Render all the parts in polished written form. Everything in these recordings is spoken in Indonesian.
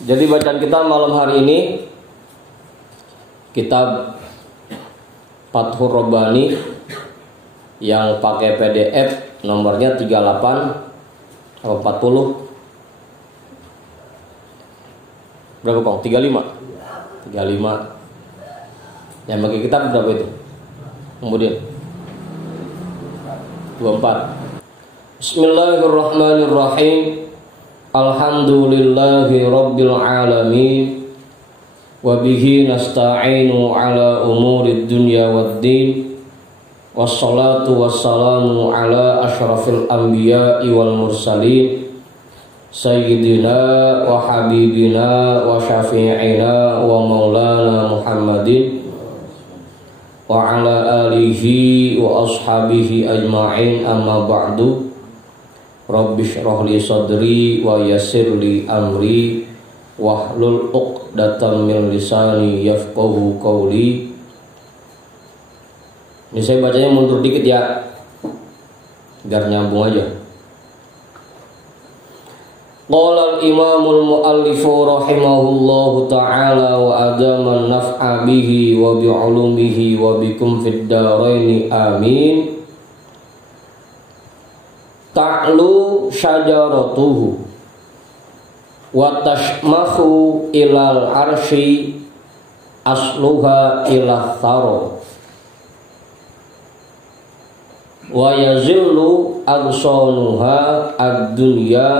Jadi bacaan kita malam hari ini kitab Fathur Rabbani yang pakai PDF nomornya 38 atau 40 berapa kong? 35 yang pakai kitab berapa itu? Kemudian 24. Bismillahirrahmanirrahim. Alhamdulillahi rabbil alamin. Wabihi nasta'inu ala umurid dunya waddin. Wassalatu wassalamu ala ashrafil anbiya'i wal mursalin. Sayyidina wa habibina wa syafi'ina wa maulana Muhammadin wa ala alihi wa ashabihi ajma'in, amma ba'du. Rabbi shrah li sadri wa yassir li amri wahlul 'uqdatam min lisani yafqahu qawli. Ini saya bacanya mundur dikit ya, biar nyambung aja. Qala al-imamul muallifu rahimahullahu ta'ala wa adama naf'a bihi wa bi'ulumihi wa bikum fid daraini amin. Ta'lu syajaratuhu wa tashmahu ilal arshi asluha ila tharo wa yazillu agsanuha ad-dunya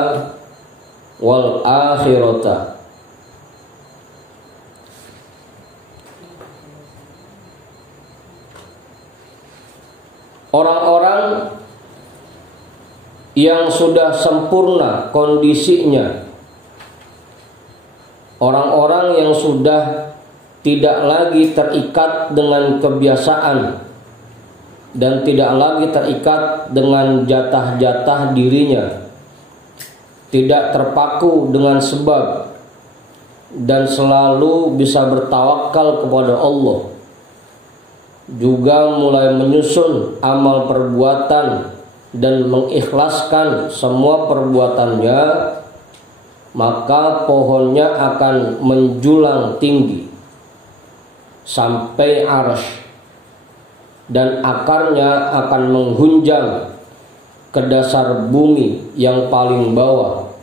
wal akhirata. Orang-orang yang sudah sempurna kondisinya, orang-orang yang sudah tidak lagi terikat dengan kebiasaan dan tidak lagi terikat dengan jatah-jatah dirinya, tidak terpaku dengan sebab, dan selalu bisa bertawakal kepada Allah, juga mulai menyusun amal perbuatan dan mengikhlaskan semua perbuatannya, maka pohonnya akan menjulang tinggi sampai arsy dan akarnya akan menghunjam ke dasar bumi yang paling bawah.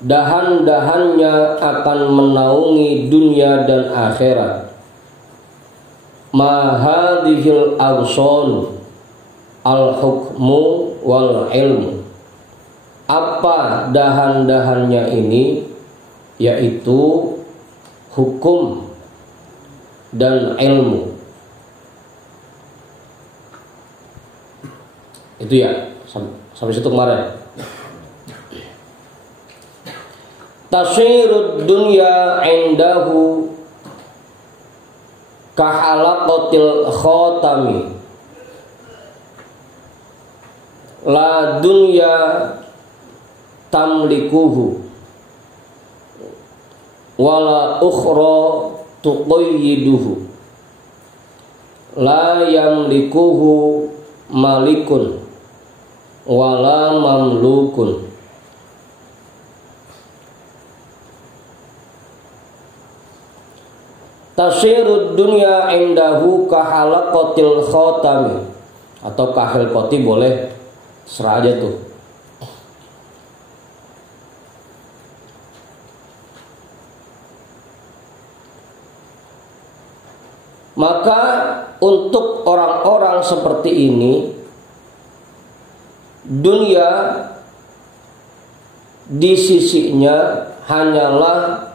Dahan-dahannya akan menaungi dunia dan akhirat. Ma hadhil awson al-hukmu wal ilmu. Apa dahan-dahannya ini? Yaitu hukum dan ilmu. Itu ya, sampai situ kemarin. Tasirud dunya indahu kahalaqatil khatami, la dunya tamlikuhu wala ukhra tuqayyiduhu, la yamlikuhu malikun wala mamlukun. Tasirud dunya indahu kahalaqatil khatami, atau kahilqati boleh, serah aja tuh. Maka untuk orang-orang seperti ini, dunia di sisinya hanyalah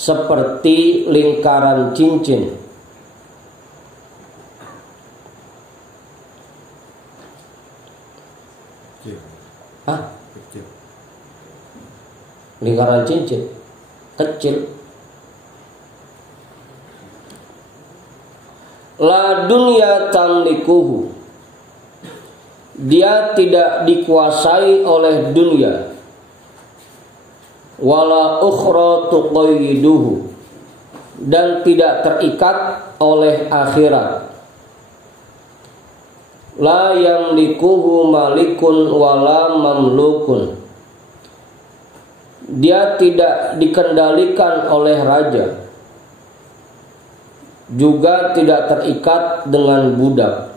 seperti lingkaran cincin. Hah? Lingkaran cincin kecil. La dunya tamlikuhu, dia tidak dikuasai oleh dunia. Wala ukhra tuqayyiduhu, dan tidak terikat oleh akhirat. La yamlikuhu malikun wala mamlukun, dia tidak dikendalikan oleh raja, juga tidak terikat dengan budak.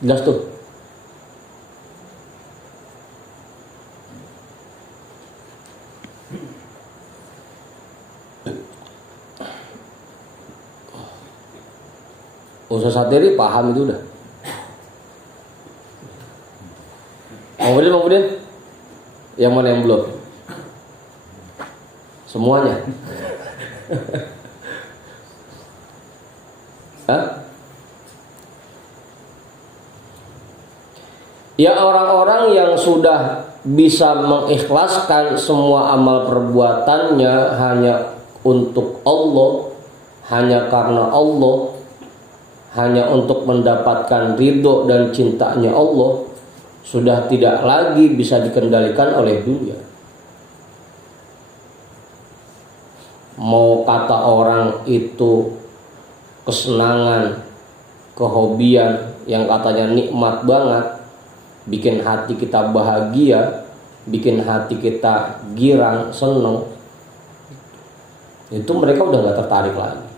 Jelas tuh. Ustaz Satiri paham itu udah. Kemudian yang mana yang belum? Semuanya. Hah? Ya, orang-orang yang sudah bisa mengikhlaskan semua amal perbuatannya hanya untuk Allah, hanya karena Allah, hanya untuk mendapatkan ridho dan cintanya Allah, sudah tidak lagi bisa dikendalikan oleh dunia. Mau kata orang itu kesenangan, kehobian yang katanya nikmat banget, bikin hati kita bahagia, bikin hati kita girang, senang, itu mereka udah gak tertarik lagi.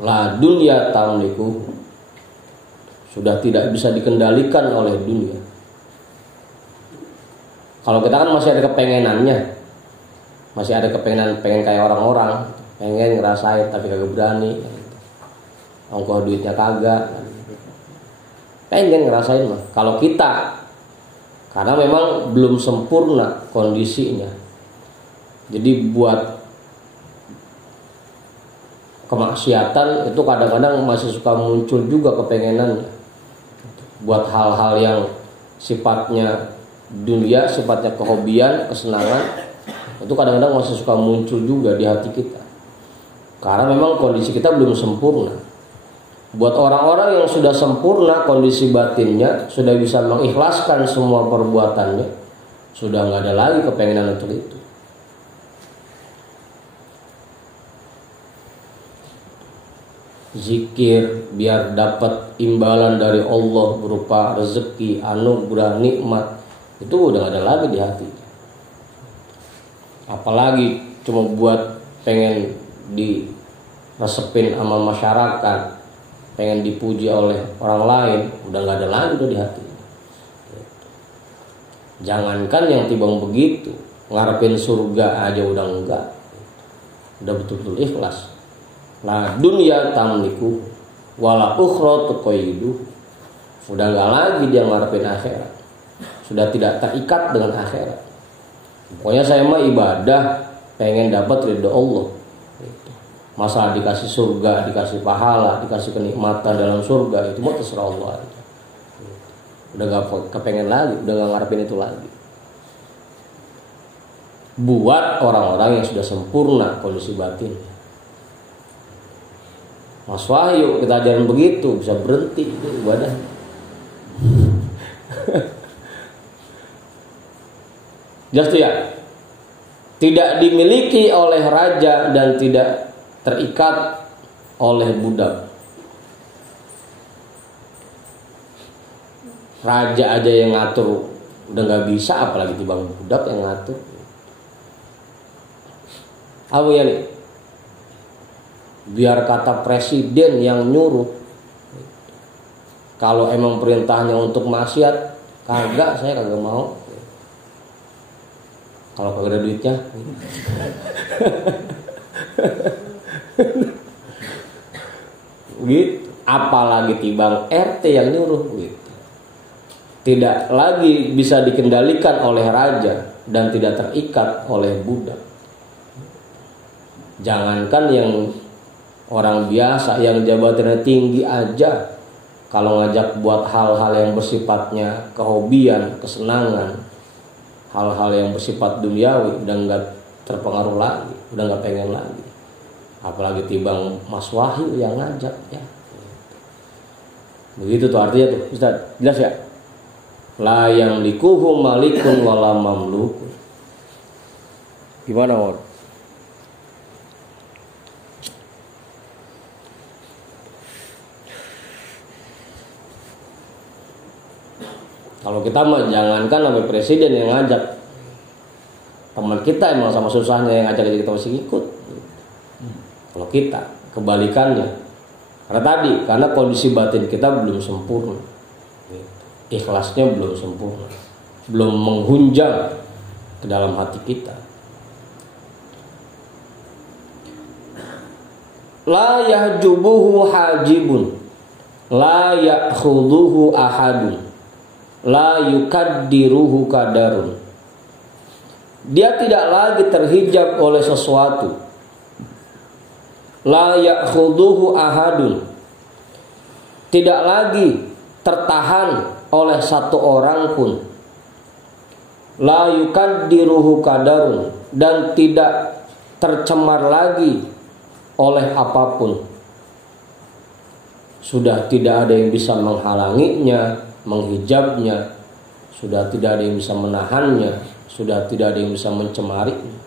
La dunia tamliku, sudah tidak bisa dikendalikan oleh dunia. Kalau kita kan masih ada kepengenannya, masih ada pengen kayak orang-orang, pengen ngerasain tapi kagak berani, ongkos duitnya kagak, pengen ngerasain mah. Kalau kita, karena memang belum sempurna kondisinya, jadi buat kemaksiatan itu kadang-kadang masih suka muncul juga kepengenannya. Buat hal-hal yang sifatnya dunia, sifatnya kehobian, kesenangan, itu kadang-kadang masih suka muncul juga di hati kita. Karena memang kondisi kita belum sempurna. Buat orang-orang yang sudah sempurna kondisi batinnya, sudah bisa mengikhlaskan semua perbuatannya, sudah nggak ada lagi kepengenan untuk itu. Zikir biar dapat imbalan dari Allah berupa rezeki, anugerah, nikmat, itu udah gak ada lagi di hati. Apalagi cuma buat pengen diresepin sama masyarakat, pengen dipuji oleh orang lain, udah gak ada lagi tuh di hati. Jangankan yang tibang begitu, ngarepin surga aja udah enggak, udah betul-betul ikhlas. La dunia tamliku wala ukhra tuqaidu, sudah gak lagi dia ngarepin akhirat, sudah tidak terikat dengan akhirat. Pokoknya saya mah ibadah pengen dapat ridho Allah. Masalah dikasih surga, dikasih pahala, dikasih kenikmatan dalam surga, itu mah terserah Allah. Udah gak kepengen lagi, udah gak ngarepin itu lagi. Buat orang-orang yang sudah sempurna kondisi batin. Mas Wahyu kita ajarin begitu, bisa berhenti ibadah. Just ya, tidak dimiliki oleh raja dan tidak terikat oleh budak. Raja aja yang ngatur udah nggak bisa, apalagi timbang budak yang ngatur. Apa ya nih? Biar kata presiden yang nyuruh. Kalau emang perintahnya untuk maksiat, kagak, saya kagak mau. Kalau kagak ada duitnya. Gitu. Apalagi timbang RT yang nyuruh gitu. Tidak lagi bisa dikendalikan oleh raja dan tidak terikat oleh budak. Jangankan yang orang biasa yang jabatannya tinggi aja, kalau ngajak buat hal-hal yang bersifatnya kehobian, kesenangan, hal-hal yang bersifat duniawi, udah nggak terpengaruh lagi, udah nggak pengen lagi. Apalagi timbang Mas Wahyu yang ngajak ya. Begitu tuh artinya tuh, Ustaz, jelas ya? La yang likuhu malikun wala mamlukun. Gimana, Wor? Kalau kita mah jangankan sampai presiden yang ngajak, teman kita emang sama susahnya yang ngajak kita masih ikut. Kalau kita kebalikannya, karena kondisi batin kita belum sempurna, ikhlasnya belum sempurna, belum menghunjam ke dalam hati kita. La yahjubuhu hajibun, la ya'khuduhu ahadun, la yukaddiruhu kadarun. Dia tidak lagi terhijab oleh sesuatu. La ya'khuduhu ahadun, tidak lagi tertahan oleh satu orang pun. La yukaddiruhu kadarun, dan tidak tercemar lagi oleh apapun. Sudah tidak ada yang bisa menghalanginya, menghijabnya, sudah tidak ada yang bisa menahannya, sudah tidak ada yang bisa mencemarinya.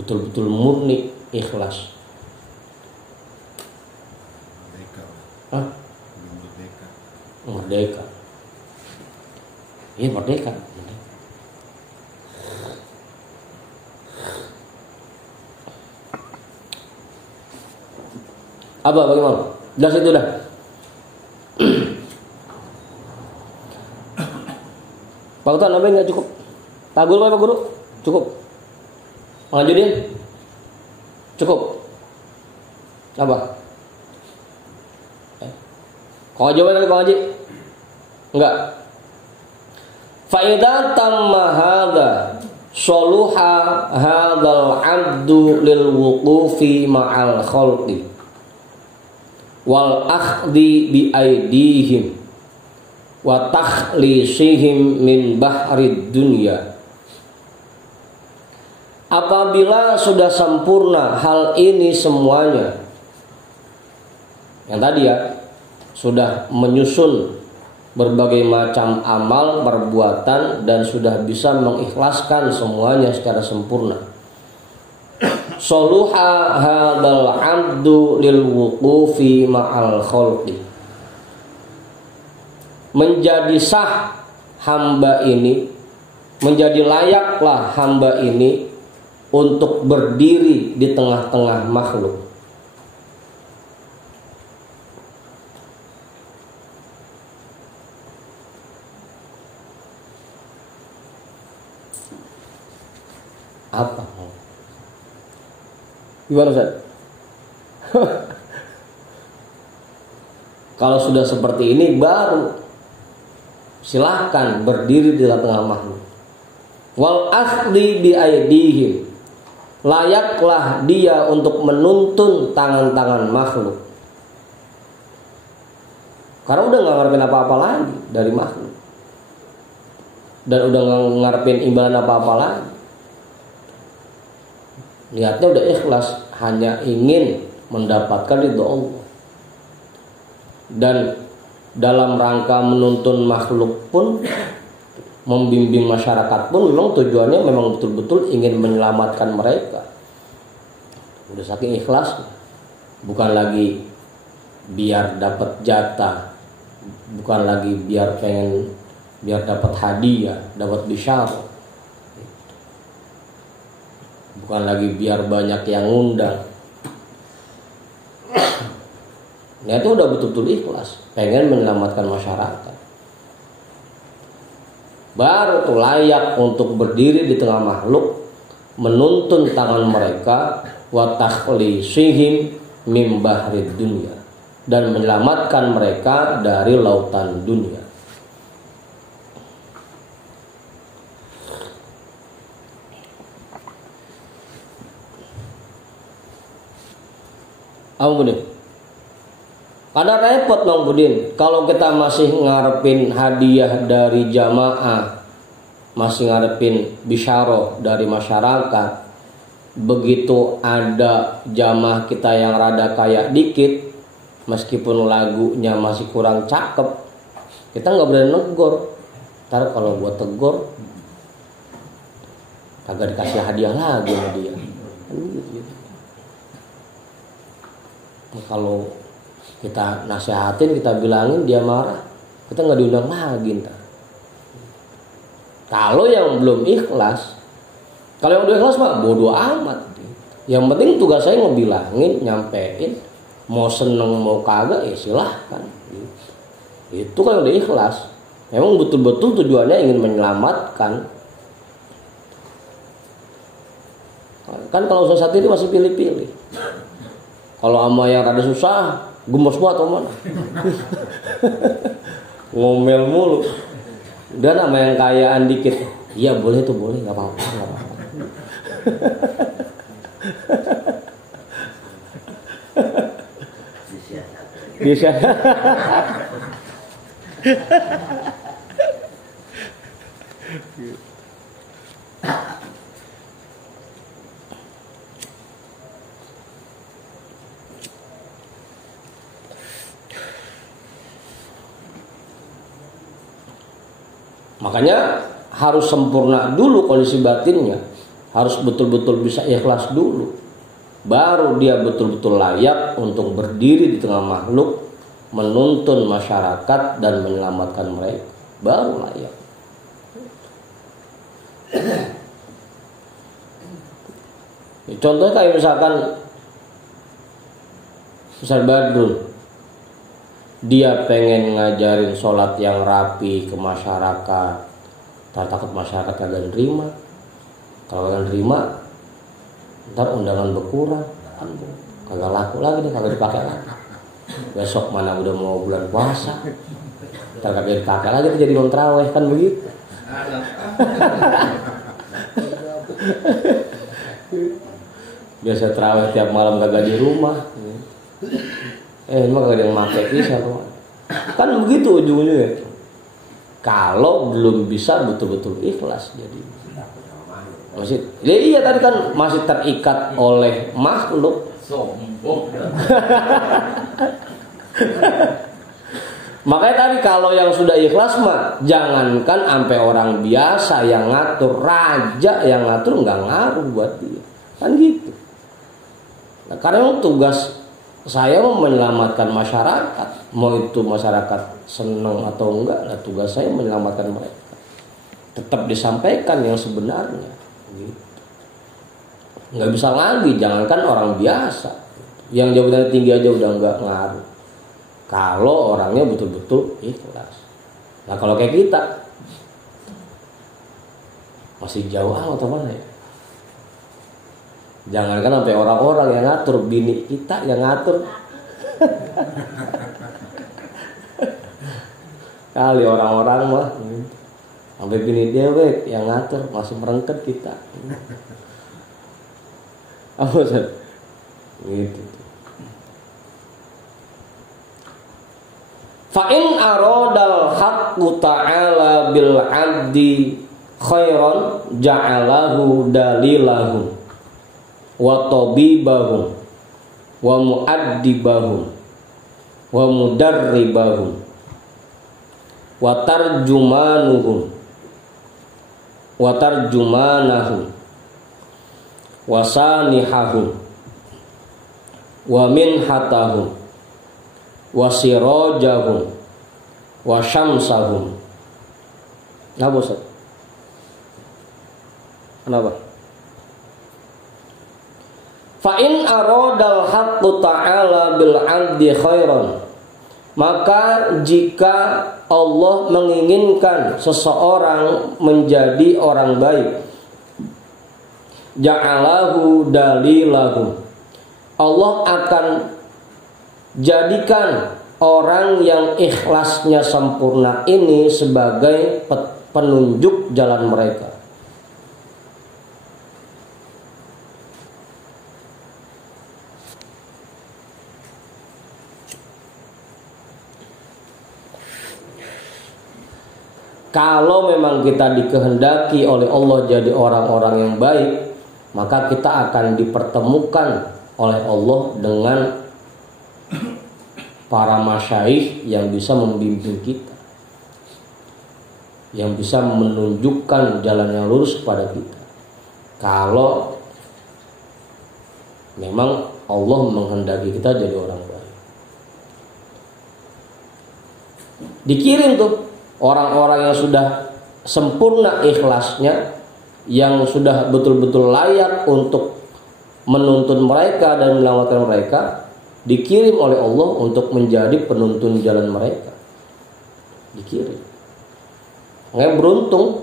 Betul-betul murni ikhlas. Hah? Merdeka. Iya, merdeka. Apa bagaimana? Jelas itu dah. Pak Ustaz, namanya nggak cukup. Pak Guru, Pak Guru, cukup. Lanjutin. Cukup. Apa? Kau jawab lagi, Pak Haji? Enggak. Fa idza tamma hadza soluha hadzal 'abdu lil wuqufi ma'al khalqi wal akhdi bi aidihim wa takhlisihim min bahrid dunya. Apabila sudah sempurna hal ini semuanya, yang tadi ya, sudah menyusun berbagai macam amal perbuatan dan sudah bisa mengikhlaskan semuanya secara sempurna. Soluha hadzal 'abdu lil wuqufi ma'al khalqi, menjadi sah hamba ini, menjadi layaklah hamba ini untuk berdiri di tengah-tengah makhluk. Apa? Gimana Ustaz? Kalau sudah seperti ini baru silahkan berdiri di tengah makhluk. Wal akhdi bi aidihim, layaklah dia untuk menuntun tangan-tangan makhluk. Karena udah gak ngarepin apa-apa lagi dari makhluk, dan udah gak ngarepin imbalan apa-apa lagi. Niatnya udah ikhlas, hanya ingin mendapatkan ridho Allah. Dan dalam rangka menuntun makhluk pun, membimbing masyarakat pun, memang tujuannya memang betul-betul ingin menyelamatkan mereka. Udah saking ikhlas, bukan lagi biar dapat jatah, bukan lagi biar dapat hadiah, dapat bisyarah, bukan lagi biar banyak yang ngundang. Nah itu udah betul-betul ikhlas, pengen menyelamatkan masyarakat. Baru tuh layak untuk berdiri di tengah makhluk, menuntun tangan mereka, wa takhlisihim mim bahrid dunya, dan menyelamatkan mereka dari lautan dunia. Budin, kadang repot Bang Budin kalau kita masih ngarepin hadiah dari jamaah, masih ngarepin bisyarah dari masyarakat. Begitu ada jamaah kita yang rada kayak dikit, meskipun lagunya masih kurang cakep, kita nggak berani negor. Ntar kalau gua tegur, kagak dikasih hadiah lagi sama dia. Gitu. Kalau kita nasihatin, kita bilangin, dia marah, kita nggak diundang lagi ntar. Kalau yang belum ikhlas, kalau yang udah ikhlas mah bodo amat. Yang penting tugas saya ngebilangin, nyampein, mau seneng mau kagak ya silahkan. Itu kalau udah ikhlas. Memang betul-betul tujuannya ingin menyelamatkan. Kan kalau usaha saat ini masih pilih-pilih. Kalau sama yang rada susah, gemes banget mana. Ngomel mulu. Dan sama yang kayaan dikit, iya boleh tuh boleh, nggak apa-apa, nggak apa-apa. Bisa. Makanya harus sempurna dulu kondisi batinnya, harus betul-betul bisa ikhlas dulu, baru dia betul-betul layak untuk berdiri di tengah makhluk, menuntun masyarakat dan menyelamatkan mereka, baru layak. Contohnya kayak misalkan Ustaz Badrun, dia pengen ngajarin sholat yang rapi ke masyarakat, takut masyarakat kagak nerima. Kalau kagak nerima, ntar undangan berkurang, kagak laku lagi nih, kagak dipakai lagi. Besok mana udah mau bulan puasa, ntar kagak dipakai lagi jadi belum terawih, kan begitu. Biasa terawih tiap malam kagak di rumah. Emang gak ada yang pakai bisa kok. Kan begitu ujung-ujungnya. Kalau belum bisa betul-betul ikhlas jadi. Masih, ya iya tadi kan masih terikat oleh makhluk. Makanya tadi kalau yang sudah ikhlas mah jangankan sampai orang biasa yang ngatur, raja yang ngatur nggak ngaruh buat dia. Kan gitu. Nah, karena tugas saya mau menyelamatkan masyarakat, mau itu masyarakat senang atau enggak, nah tugas saya menyelamatkan mereka. Tetap disampaikan yang sebenarnya. Gitu. Nggak bisa lagi, jangankan orang biasa, yang jabatan tinggi aja udah nggak ngaruh. Kalau orangnya betul-betul ikhlas. Nah kalau kayak kita masih jauh atau mana ya? Jangankan sampai orang-orang yang ngatur, bini kita yang ngatur. Kali orang-orang mah sampai bini dewek yang ngatur, masih merengket kita. Apa Ustaz? Gitu. Fa in aradal haqqu ta'ala bil 'abdi khairan ja'alahu dalilahu wa tabibahum wa mu'addibahum wa mudarribahum wa tarjumanuhum wa tarjumanahum wa sanihahum wa minhatahum wa sirajahum wa syamsahum. Kenapa Ustaz? Kenapa? Fa in aradal haqqu ta'ala bil 'abdi khairan, maka jika Allah menginginkan seseorang menjadi orang baik, ja'alahu dalilahu, Allah akan jadikan orang yang ikhlasnya sempurna ini sebagai penunjuk jalan mereka. Kalau memang kita dikehendaki oleh Allah jadi orang-orang yang baik, maka kita akan dipertemukan oleh Allah dengan para masyaikh yang bisa membimbing kita, yang bisa menunjukkan jalan yang lurus kepada kita. Kalau memang Allah menghendaki kita jadi orang baik, dikirim tuh orang-orang yang sudah sempurna ikhlasnya, yang sudah betul-betul layak untuk menuntun mereka dan menyelamatkan mereka, dikirim oleh Allah untuk menjadi penuntun jalan mereka. Dikirim. Nggak beruntung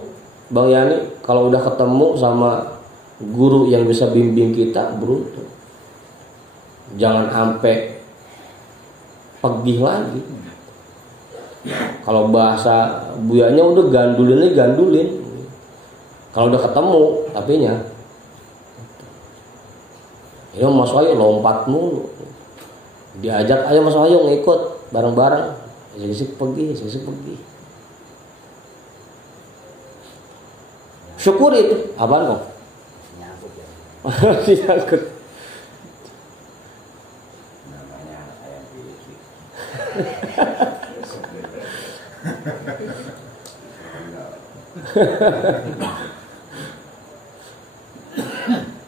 Bang Yani kalau udah ketemu sama guru yang bisa bimbing kita, beruntung. Jangan sampai pegih lagi. Kalau bahasa buyanya udah gandulin. Kalau udah ketemu tapinya ini Mas Wahyu lompat mulu. Diajak ayo Mas Wahyu ngikut bareng-bareng. Sisi pergi. Syukuri itu. Apaan kok? Nyangkut ya. Nyangkut. Namanya ayam pilih.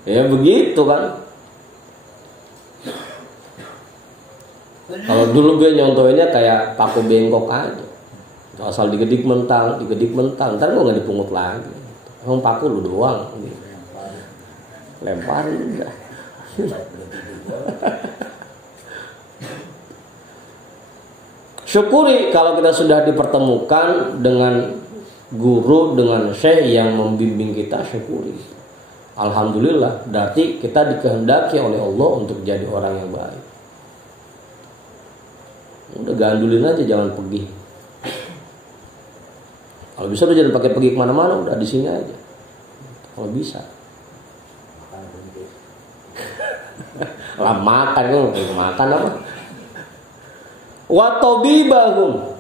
Ya begitu kan. Kalau dulu gue nyontoinnya kayak paku bengkok aja. Asal digedik mentang, ntar gue gak dipungut lagi. Emang paku lu doang gitu. Lemparin udah. Syukuri kalau kita sudah dipertemukan dengan guru, dengan syekh yang membimbing kita, syukuri. Alhamdulillah, berarti kita dikehendaki oleh Allah untuk jadi orang yang baik. Udah gandulin aja, jangan pergi. Kalau bisa udah jangan pakai pergi kemana-mana, udah di sini aja. Kalau bisa. Lah makan kan, makan apa? Wa tabibahum.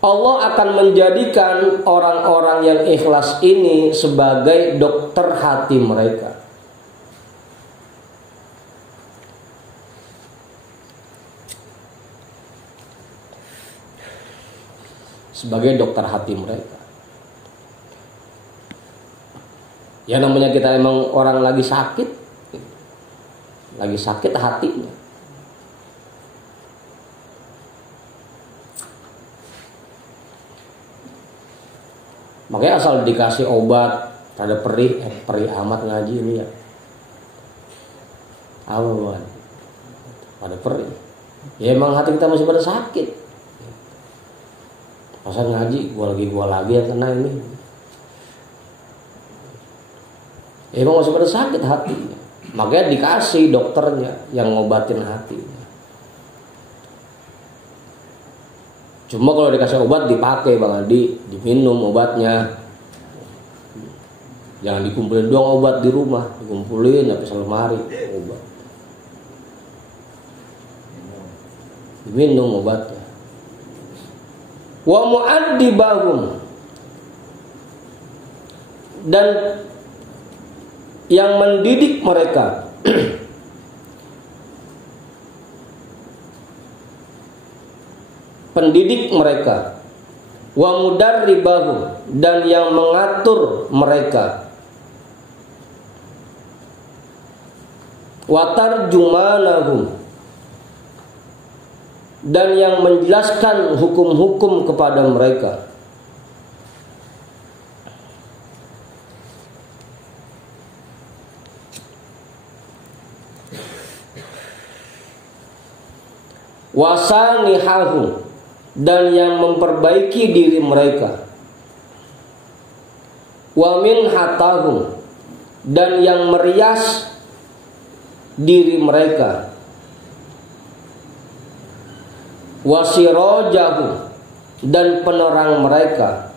Allah akan menjadikan orang-orang yang ikhlas ini sebagai dokter hati mereka. Sebagai dokter hati mereka. Ya namanya kita emang orang lagi sakit hatinya. Makanya asal dikasih obat pada perih amat ngaji ini ya. Awan. Pada perih. Ya emang hati kita masih pada sakit. Masa ngaji gua lagi yang kena ini. Ya emang masih pada sakit hatinya. Makanya dikasih dokternya yang ngobatin hatinya. Cuma kalau dikasih obat dipakai Bang Aldi, diminum obatnya. Jangan dikumpulin doang obat di rumah, dikumpulin sampai selemari obat. Diminum obatnya. Wa mu'addibahum, dan yang mendidik mereka. Pendidik mereka. Wa mudarribahum, dan yang mengatur mereka. Wa tarjumanahum, dan yang menjelaskan hukum-hukum kepada mereka. Wasanihahum, dan yang memperbaiki diri mereka. Wa minhatahum, dan yang merias diri mereka. Wasirajahum, dan penerang mereka.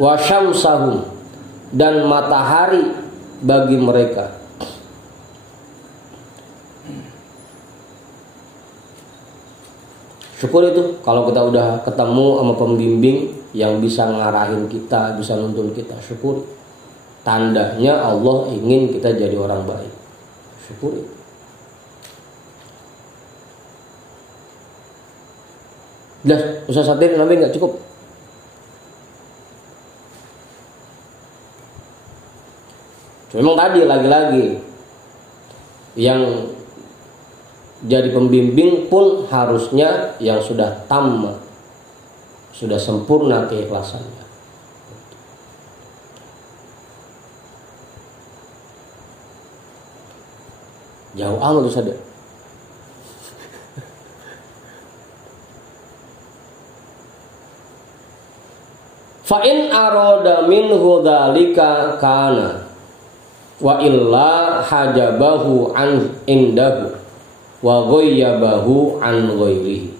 Wasyamsahum, dan matahari bagi mereka. Syukur itu kalau kita udah ketemu sama pembimbing yang bisa ngarahin kita, bisa nuntun kita, syukur. Tandanya Allah ingin kita jadi orang baik. Syukur itu. Udah, Ustaz Satir nabi nggak cukup. Memang tadi lagi-lagi yang jadi pembimbing pun harusnya yang sudah tamat, sudah sempurna keikhlasannya. Jauh amat tuh sadar. Fa in arada minhu dzalika kana wa illa hajabahu an indahu wa ghayyabahu an ghairihi.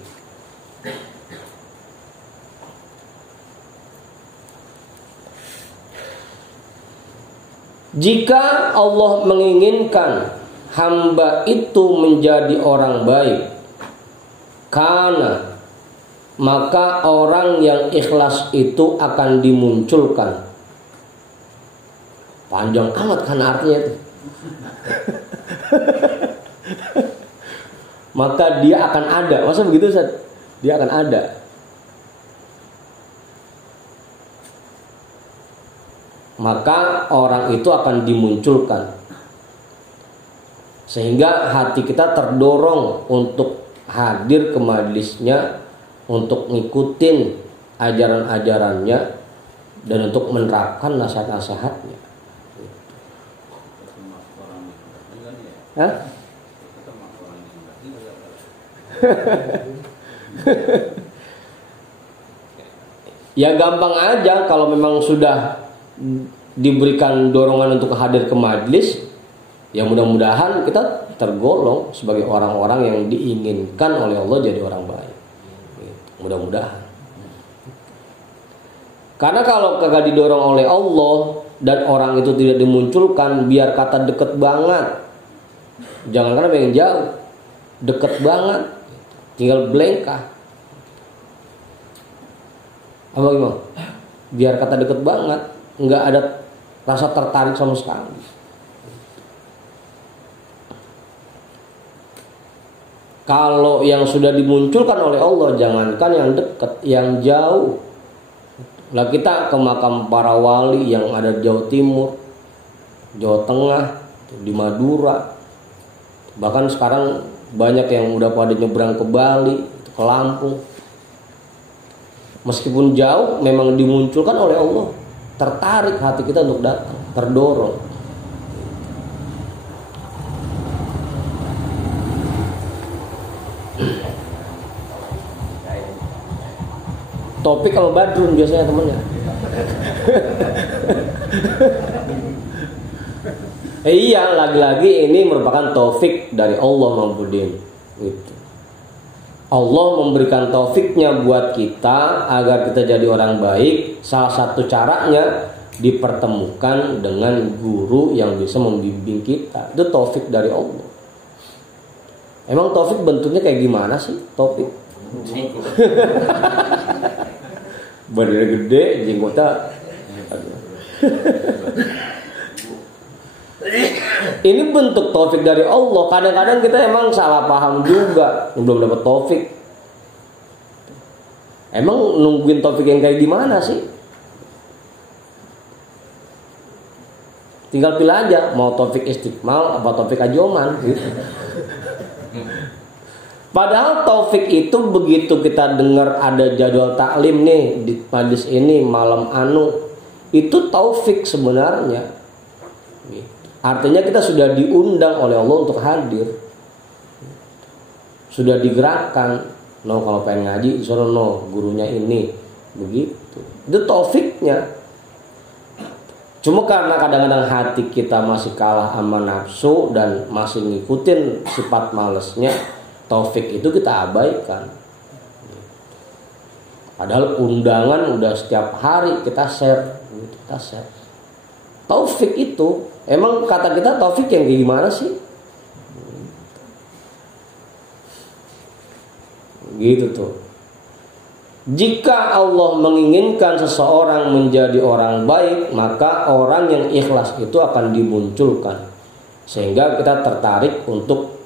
Jika Allah menginginkan hamba itu menjadi orang baik, karena maka orang yang ikhlas itu akan dimunculkan. Panjang amat kan artinya itu. Maka dia akan ada. Masa begitu Ustaz? Dia akan ada. Maka orang itu akan dimunculkan. Sehingga hati kita terdorong untuk hadir ke majelisnya, untuk ngikutin ajaran-ajarannya, dan untuk menerapkan nasihat-nasihatnya. Hah? Ya gampang aja kalau memang sudah diberikan dorongan untuk hadir ke majelis, ya mudah-mudahan kita tergolong sebagai orang-orang yang diinginkan oleh Allah jadi orang baik. Mudah-mudahan. Karena kalau kagak didorong oleh Allah dan orang itu tidak dimunculkan, biar kata deket banget, jangan karena pengen jauh, deket banget, tinggal belengkah. Apa gimana? Biar kata deket banget, nggak ada rasa tertarik sama sekali. Kalau yang sudah dimunculkan oleh Allah, jangankan yang dekat, yang jauh. Lah kita ke makam para wali yang ada di Jawa Timur, Jawa Tengah, di Madura. Bahkan sekarang banyak yang udah pada nyebrang ke Bali, ke Lampung. Meskipun jauh, memang dimunculkan oleh Allah. Tertarik hati kita untuk datang, terdorong. Topik kalau Badrun biasanya temennya. Iya, lagi-lagi ini merupakan taufik dari Allah Mahmudin. Gitu. Allah memberikan taufiknya buat kita agar kita jadi orang baik. Salah satu caranya dipertemukan dengan guru yang bisa membimbing kita. Itu taufik dari Allah. Emang taufik bentuknya kayak gimana sih? Taufik badannya gede, jenggotnya. Ini bentuk taufik dari Allah. Kadang-kadang kita emang salah paham juga, belum dapat taufik. Emang nungguin taufik yang kayak gimana sih? Tinggal pilih aja, mau taufik istiqmal apa taufik ajoman gitu. Padahal taufik itu begitu kita dengar ada jadwal taklim nih di majlis ini malam anu, itu taufik sebenarnya. Artinya kita sudah diundang oleh Allah untuk hadir, sudah digerakkan. No, kalau pengen ngaji, disuruh no, gurunya ini, begitu. Itu taufiknya. Cuma karena kadang-kadang hati kita masih kalah sama nafsu dan masih ngikutin sifat malesnya, taufik itu kita abaikan. Padahal undangan udah setiap hari kita share. Taufik itu, emang kata kita taufik yang gimana sih? Gitu tuh. Jika Allah menginginkan seseorang menjadi orang baik, maka orang yang ikhlas itu akan dimunculkan. Sehingga kita tertarik untuk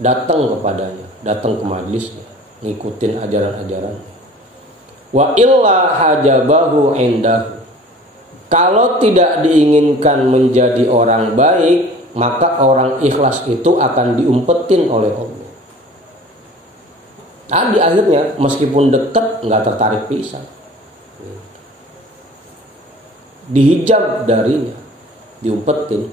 datang kepadanya, datang ke majelisnya, ngikutin ajaran-ajarannya. Wa illa hajabahu indahu. Kalau tidak diinginkan menjadi orang baik, maka orang ikhlas itu akan diumpetin oleh Allah. Nah, di akhirnya meskipun dekat nggak tertarik pisan, dihijab darinya, diumpetin.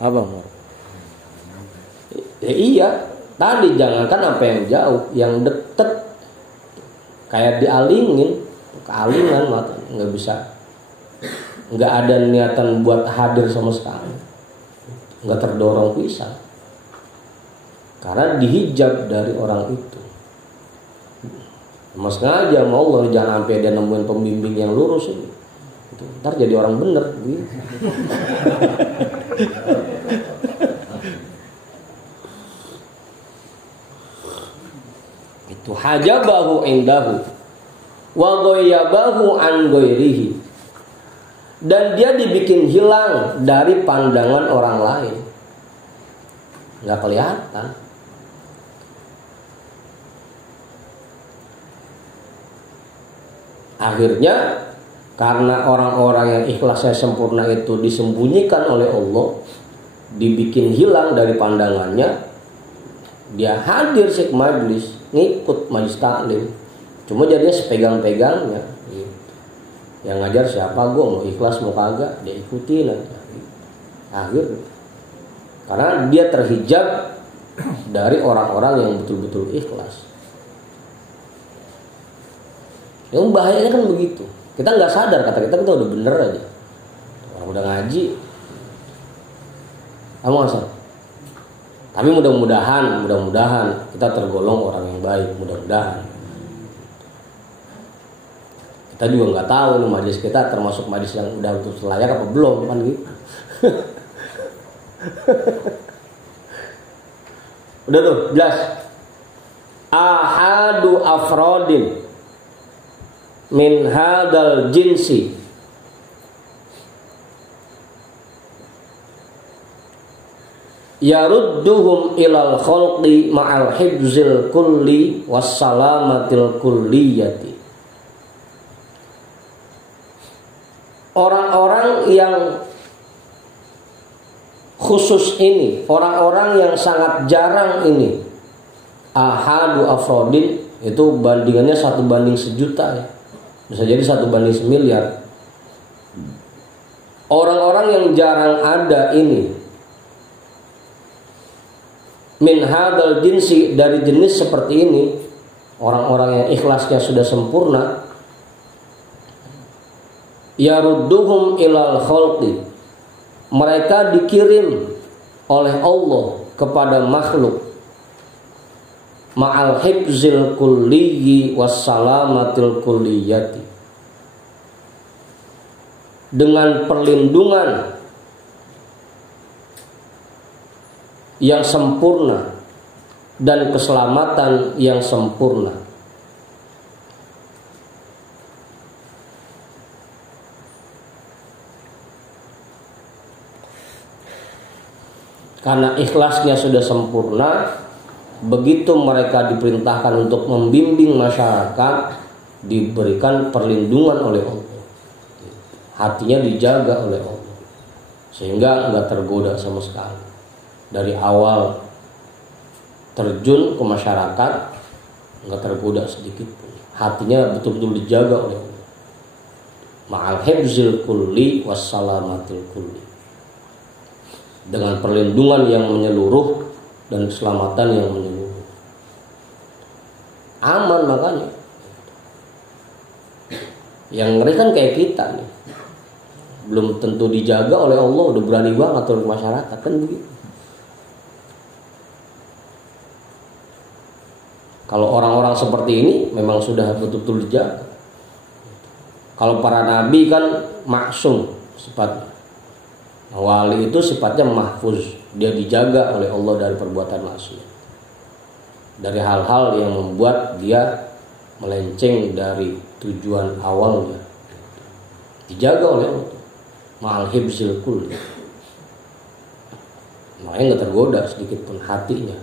Apa Mar? Iya, tadi jangankan apa yang jauh, yang deket kayak dialingin, kealingan mata nggak bisa, nggak ada niatan buat hadir sama sekali, nggak terdorong pisah, karena dihijab dari orang itu. Mas sengaja mau Allah jangan sampai dia nemuin pembimbing yang lurus ini, ntar jadi orang bener gitu. Itu hajabahu indahu wa ghayyabahu an ghairihi, dan dia dibikin hilang dari pandangan orang lain, nggak kelihatan. Akhirnya karena orang-orang yang ikhlasnya sempurna itu disembunyikan oleh Allah, dibikin hilang dari pandangannya, dia hadir sik majlis, ngikut majlis taklim, cuma jadinya sepegang-pegangnya. Yang ngajar siapa, gue mau ikhlas mau kagak, dia ikutin aja. Akhir karena dia terhijab dari orang-orang yang betul-betul ikhlas. Yang bahayanya kan begitu. Kita nggak sadar, kata kita udah bener aja. Orang udah ngaji, kamu asal. Tapi mudah-mudahan kita tergolong orang yang baik, mudah-mudahan. Kita juga nggak tahu nih majelis kita termasuk majelis yang udah betul layak apa belum kan gitu. Udah tuh, jelas. Ahadu afrodin min hadal jinsi yarudduhum ilal khalqi ma'al hibzil kulli wassalamatil kulliyati. Orang-orang yang khusus ini, orang-orang yang sangat jarang ini, ahadu afrodin, itu bandingannya 1:1.000.000 ya. Bisa jadi 1:1.000.000.000. Orang-orang yang jarang ada ini, min hadal jinsi, dari jenis seperti ini, orang-orang yang ikhlasnya sudah sempurna, yarudduhum ilal khalqi, mereka dikirim oleh Allah kepada makhluk, ma'al hibzil kulliyi wassalamatil kulliyati, dengan perlindungan yang sempurna dan keselamatan yang sempurna. Karena ikhlasnya sudah sempurna, begitu mereka diperintahkan untuk membimbing masyarakat, diberikan perlindungan oleh Allah. Hatinya dijaga oleh Allah, sehingga nggak tergoda sama sekali. Dari awal terjun ke masyarakat, nggak tergoda sedikit pun. Hatinya betul-betul dijaga oleh Allah. Ma'al hibzil kulli wassalamatil kulli, dengan perlindungan yang menyeluruh dan keselamatan yang menyeluruh. Aman makanya. Yang ngeri kan kayak kita nih, belum tentu dijaga oleh Allah, udah berani banget oleh masyarakat, kan begitu. Kalau orang-orang seperti ini memang sudah betul-betul dijaga. Kalau para nabi kan maksum sifatnya. Wali itu sifatnya mahfuz, dia dijaga oleh Allah dari perbuatan maksiat, dari hal-hal yang membuat dia melenceng dari tujuan awalnya, dijaga oleh Allah. Ma'al hibzil kulli, makanya nggak tergoda sedikit pun hatinya.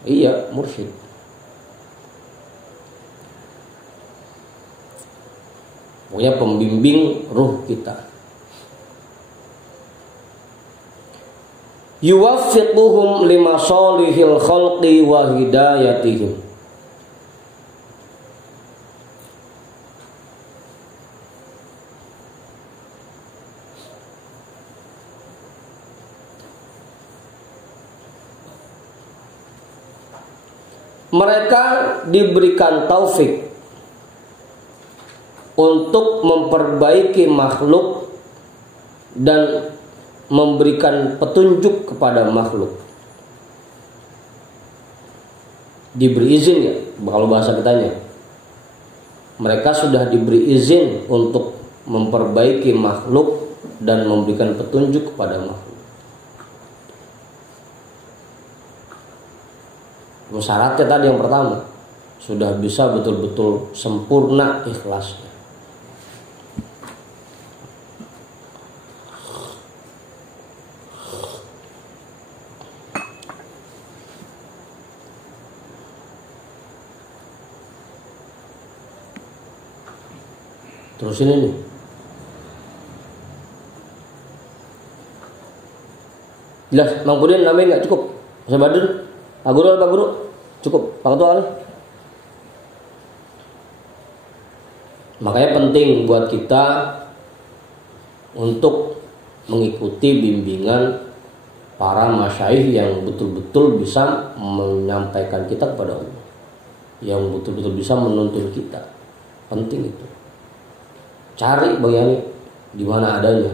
Iya, mursyid. Pokoknya pembimbing ruh kita. Yuwaffiquhum lima solihil khalqi wa hidayatihim, mereka diberikan taufik untuk memperbaiki makhluk dan memberikan petunjuk kepada makhluk. Diberi izin ya, kalau bahasa kitanya. Mereka sudah diberi izin untuk memperbaiki makhluk dan memberikan petunjuk kepada makhluk. Syaratnya tadi yang pertama, sudah bisa betul-betul sempurna ikhlasnya. Terus ini nih, jelas Bang Pudin namanya nggak cukup, Mas Badun, Pak Guru, cukup, Pak Ketua. Makanya penting buat kita untuk mengikuti bimbingan para masyayikh yang betul-betul bisa menyampaikan kita kepada Allah, yang betul-betul bisa menuntun kita. Penting itu. Cari bayangin di mana adanya.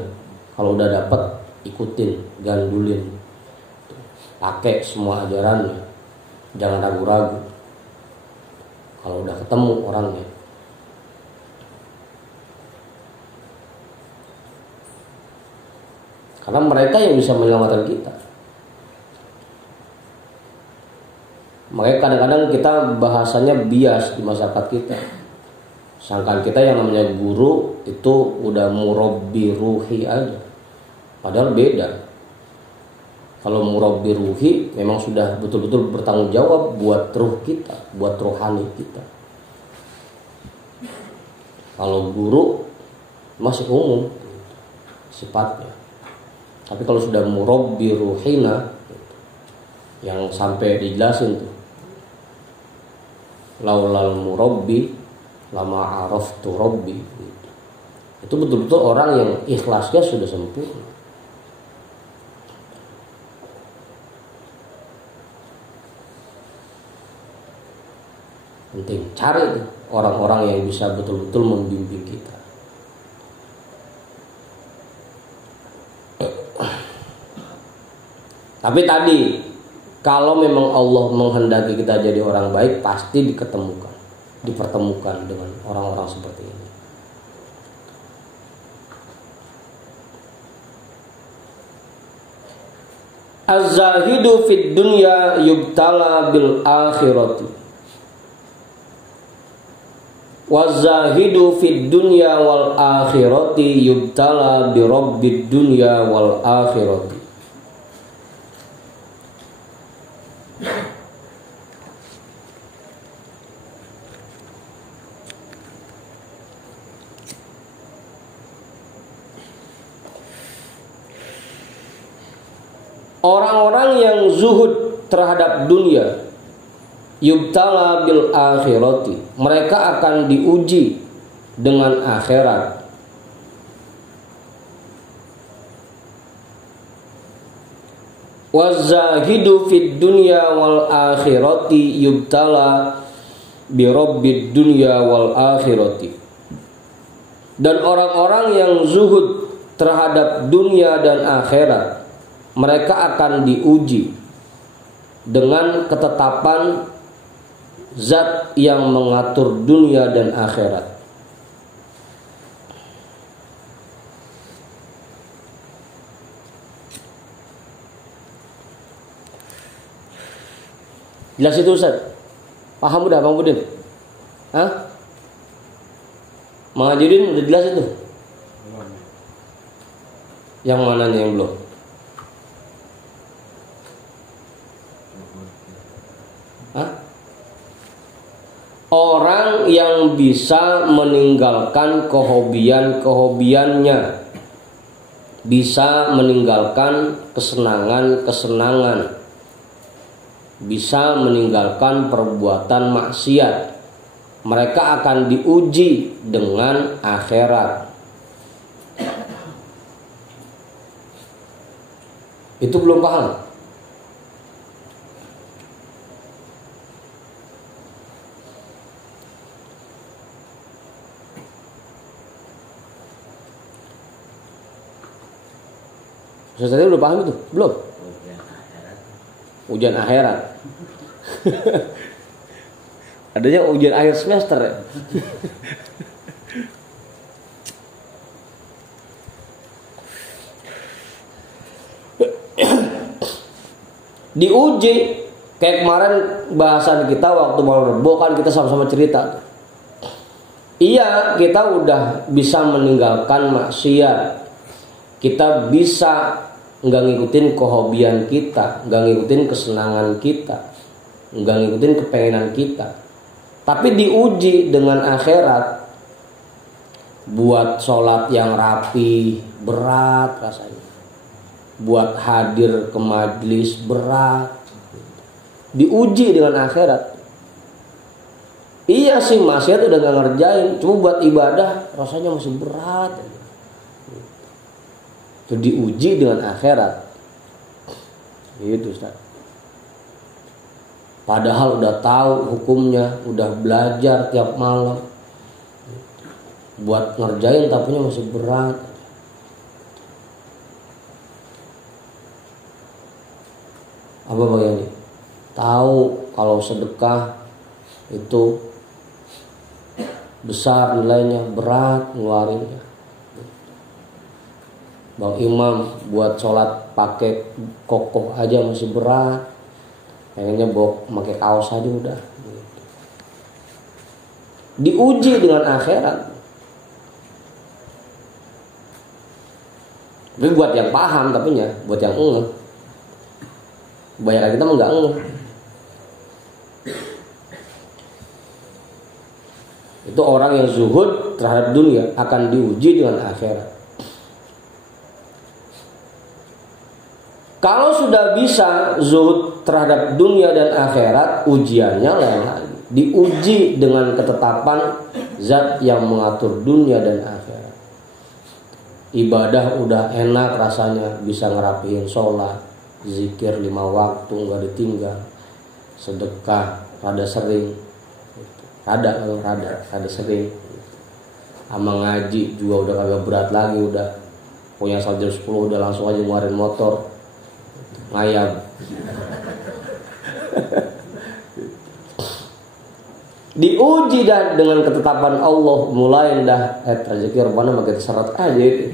Kalau udah dapat, ikutin, gandulin, pakai semua ajarannya, jangan ragu-ragu. Kalau udah ketemu orangnya, karena mereka yang bisa menyelamatkan kita. Makanya kadang-kadang kita bahasanya bias di masyarakat kita. Sangkaan kita yang namanya guru itu udah murabbi ruhi aja. Padahal beda. Kalau murabbi ruhi memang sudah betul-betul bertanggung jawab buat ruh kita, buat rohani kita. Kalau guru masih umum sifatnya. Tapi kalau sudah murabbi ruhina, yang sampai dijelasin tuh, laulal murabbi lama araftu rabbi, gitu. Itu betul-betul orang yang ikhlasnya sudah sempurna. Penting cari tuh orang-orang yang bisa betul-betul membimbing kita. Tapi tadi, kalau memang Allah menghendaki kita jadi orang baik, pasti dipertemukan dengan orang-orang seperti ini. Az-zahidu fid dunya yubtala bil akhirati. Waz-zahidu fid dunya wal akhirati yubtala bi rabbid dunya wal akhirati. Orang-orang yang zuhud terhadap dunia, yubtala bil akhirati, mereka akan diuji dengan akhirat. Wazahidu fid dunya wal akhirati yubtala bi rabbid dunya wal akhirati. Dan orang-orang yang zuhud terhadap dunia dan akhirat, mereka akan diuji dengan ketetapan zat yang mengatur dunia dan akhirat. Jelas itu Ustaz? Paham udah Bang Budin? Hah? Mengajudin udah jelas itu? Yang mananya yang belum? Hah? Orang yang bisa meninggalkan kehobian-kehobiannya, bisa meninggalkan kesenangan-kesenangan, bisa meninggalkan perbuatan maksiat, mereka akan diuji dengan akhirat. Itu belum paham? Ustaz tadi udah paham itu? Belum? Ujian akhirat. Ujian akhirat. Adanya ujian akhir semester ya. Diuji kayak kemarin bahasan kita waktu mau rebo kan kita sama-sama cerita. Iya, kita udah bisa meninggalkan maksiat. Kita bisa nggak ngikutin kehobian kita, nggak ngikutin kesenangan kita, nggak ngikutin kepengenan kita. Tapi diuji dengan akhirat. Buat sholat yang rapi berat rasanya. Buat hadir ke majlis berat. Diuji dengan akhirat. Iya sih maksiat udah gak ngerjain, cuma buat ibadah rasanya masih berat. Itu diuji dengan akhirat. Gitu Ustaz. Padahal udah tahu hukumnya, udah belajar tiap malam. Buat ngerjain tapinya masih berat. Apa bagian ini? Tahu kalau sedekah itu besar nilainya, berat ngeluarinnya. Bang Imam buat sholat pakai kokoh aja masih berat. Pengennya pakai kaos aja udah. Diuji dengan akhirat. Tapi buat yang paham tapi ya, buat yang enggak. Banyak kita mah enggak enggak. Itu orang yang zuhud terhadap dunia akan diuji dengan akhirat. Kalau sudah bisa zuhud terhadap dunia dan akhirat, ujiannya lain lagi. Diuji dengan ketetapan zat yang mengatur dunia dan akhirat. Ibadah udah enak rasanya, bisa ngerapihin sholat, zikir 5 waktu nggak ditinggal, sedekah rada sering, rada sering, sama ngaji juga udah kagak berat lagi, udah punya asal jam 10 udah langsung aja ngeluarin motor ngayab. Diuji dah dengan ketetapan Allah, mulai dah rezeki Rabbana makin seret aja itu.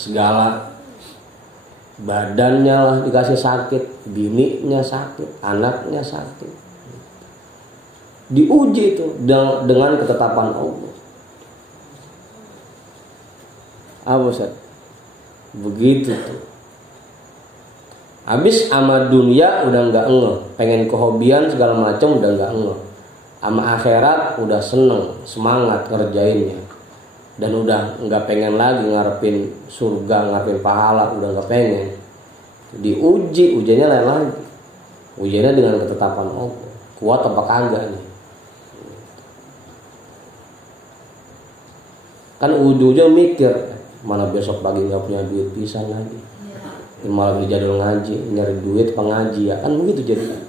Segala badannya lah dikasih sakit, bininya sakit, anaknya sakit. Diuji itu dengan ketetapan Allah. Apa Ustaz? Begitu tuh. Habis sama dunia udah nggak ngeh, pengen kehobian segala macam udah nggak ngeh. Sama akhirat udah seneng, semangat ngerjainnya. Dan udah nggak pengen lagi ngarepin surga, ngarepin pahala, udah nggak pengen. Diuji, ujiannya lain lagi. Ujiannya dengan ketetapan Allah. Kuat apa kagak nih? Kan ujung-ujung mikir, mana besok pagi nggak punya duit pisan lagi. Malah dijadul ngaji, nyari duit pengaji ya kan begitu jadi.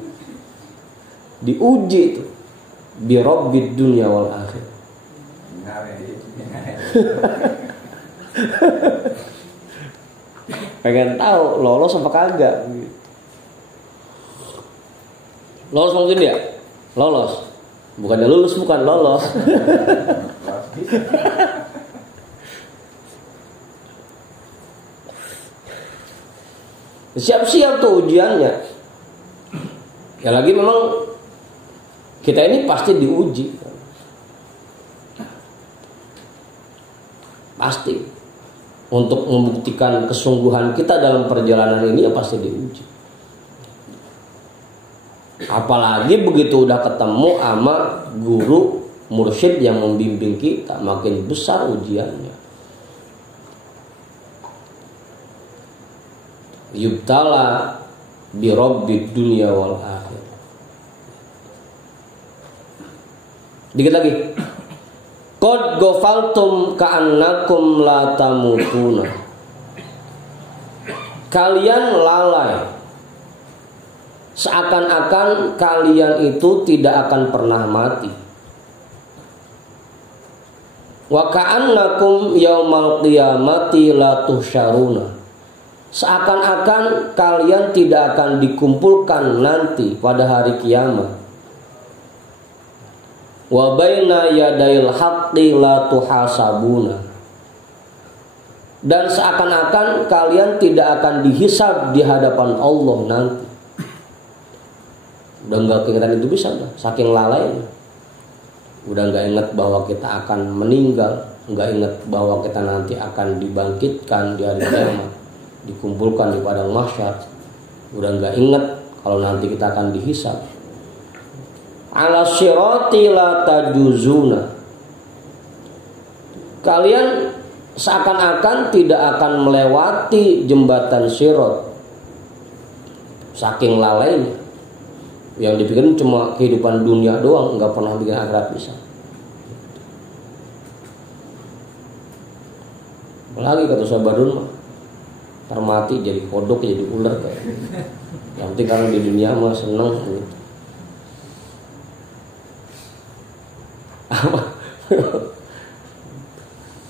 Diuji itu bi rabbid dunya wal akhir. Pengen tahu lolos apa kagak. Lolos mungkin ya? Lolos. Bukannya lulus, bukan lolos. Siap-siap tuh ujiannya. Ya lagi memang kita ini pasti diuji. Pasti. Untuk membuktikan kesungguhan kita dalam perjalanan ini ya pasti diuji. Apalagi begitu udah ketemu sama guru mursyid yang membimbing kita, makin besar ujiannya. Yubtala bi rabbid dunya wal akhir. Dikit lagi. Qad ghafaltum ka'annakum la tamutuna. Kalian lalai. Seakan-akan kalian itu tidak akan pernah mati. Wa ka'annakum yaumal qiyamati la tuhsyaruna. Seakan-akan kalian tidak akan dikumpulkan nanti pada hari kiamat. Wa baina yadayil haqqi la tuhasabuna. Dan seakan-akan kalian tidak akan dihisab di hadapan Allah nanti. Udah nggak keingetan itu bisa, saking lalainya. Udah nggak ingat bahwa kita akan meninggal, nggak ingat bahwa kita nanti akan dibangkitkan di hari kiamat, dikumpulkan di padang mahsyar. Udah nggak ingat kalau nanti kita akan dihisab. Ala sirati la tajuzuna. Kalian seakan-akan tidak akan melewati jembatan sirat, saking lalainya. Yang dipikirin cuma kehidupan dunia doang, nggak pernah bikin akhirat bisa. Apalagi kata Sabarun mah, termati jadi kodok, jadi ular kayak. Yang penting karena di dunia mah seneng gitu. Apa?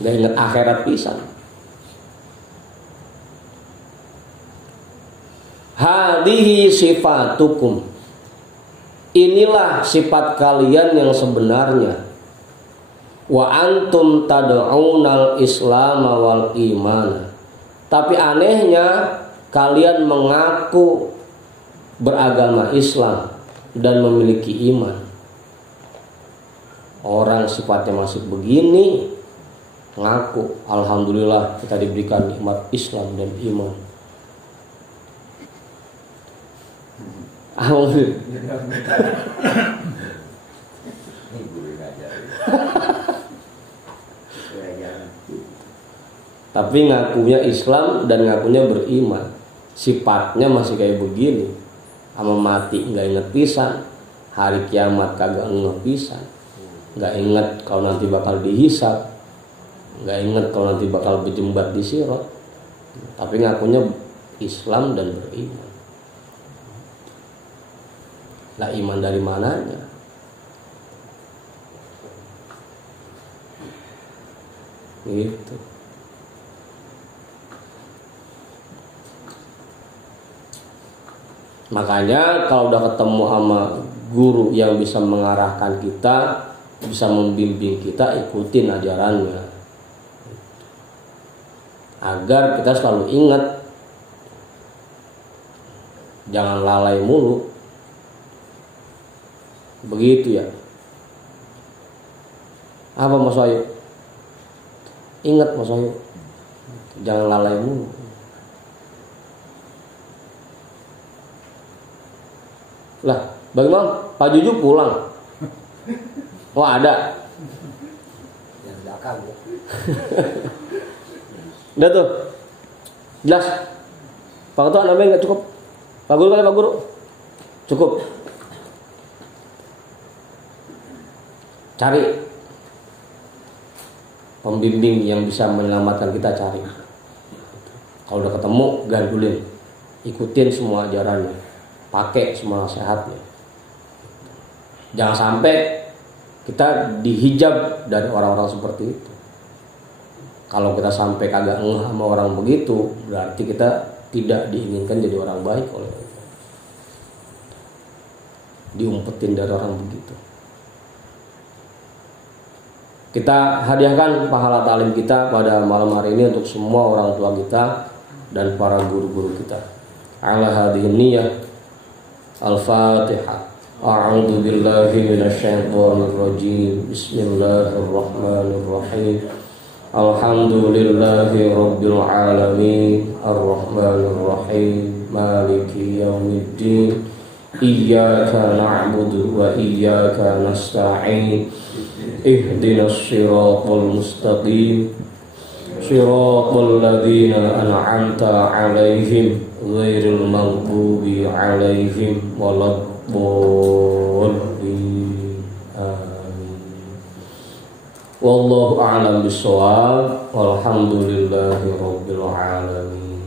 Nggak ingat akhirat pisan. Hadihi sifatukum. Inilah sifat kalian yang sebenarnya. Wa antum tad'unal islam wal iman. Tapi anehnya kalian mengaku beragama Islam dan memiliki iman. Orang sifatnya masih begini, ngaku alhamdulillah kita diberikan nikmat Islam dan iman. Tapi ngakunya Islam dan ngakunya beriman, sifatnya masih kayak begini. Sama mati nggak inget pisan, hari kiamat kagak inget pisan, nggak inget kalau nanti bakal dihisab, nggak inget kalau nanti bakal berjembat di sirat. Tapi ngakunya Islam dan beriman. Lah iman dari mananya? Gitu. Makanya kalau udah ketemu sama guru yang bisa mengarahkan kita, bisa membimbing kita, ikutin ajarannya. Agar kita selalu ingat, jangan lalai mulu. Begitu ya. Apa Mas Wahyu? Ingat Mas Wahyu, jangan lalai mulu. Lah, bagaimana? Pak Juju pulang. Oh ada. Yang belakang ya. Udah tuh. Jelas. Pak Ketua namanya nggak cukup. Pak Guru kali Pak Guru. Cukup. Cari pembimbing yang bisa menyelamatkan kita, cari. Kalau udah ketemu, gandulin, ikutin semua ajarannya, pakai semua nasihatnya. Jangan sampai kita dihijab dari orang-orang seperti itu. Kalau kita sampai kagak ngeh sama orang begitu, berarti kita tidak diinginkan jadi orang baik oleh Allah. Diumpetin dari orang begitu. Kita hadiahkan pahala ta'lim kita pada malam hari ini untuk semua orang tua kita dan para guru-guru kita. Ala hadhihi niyyah. Al-Fatihah. A'udzu billahi minasyaitonir rajim. Bismillahirrahmanirrahim. Alhamdulillahi rabbil alamin. Ar-Rahmanir Rahim. Maliki yaumiddin. Iyyaka na'budu wa iyyaka nasta'in. Ihdinas siratal mustaqim. Siratal ladzina an'amta 'alaihim ghairil maghdubi 'alaihim waladdallin. Amin. Wallahu a'lam bissawab. Walhamdulillahi rabbil alamin.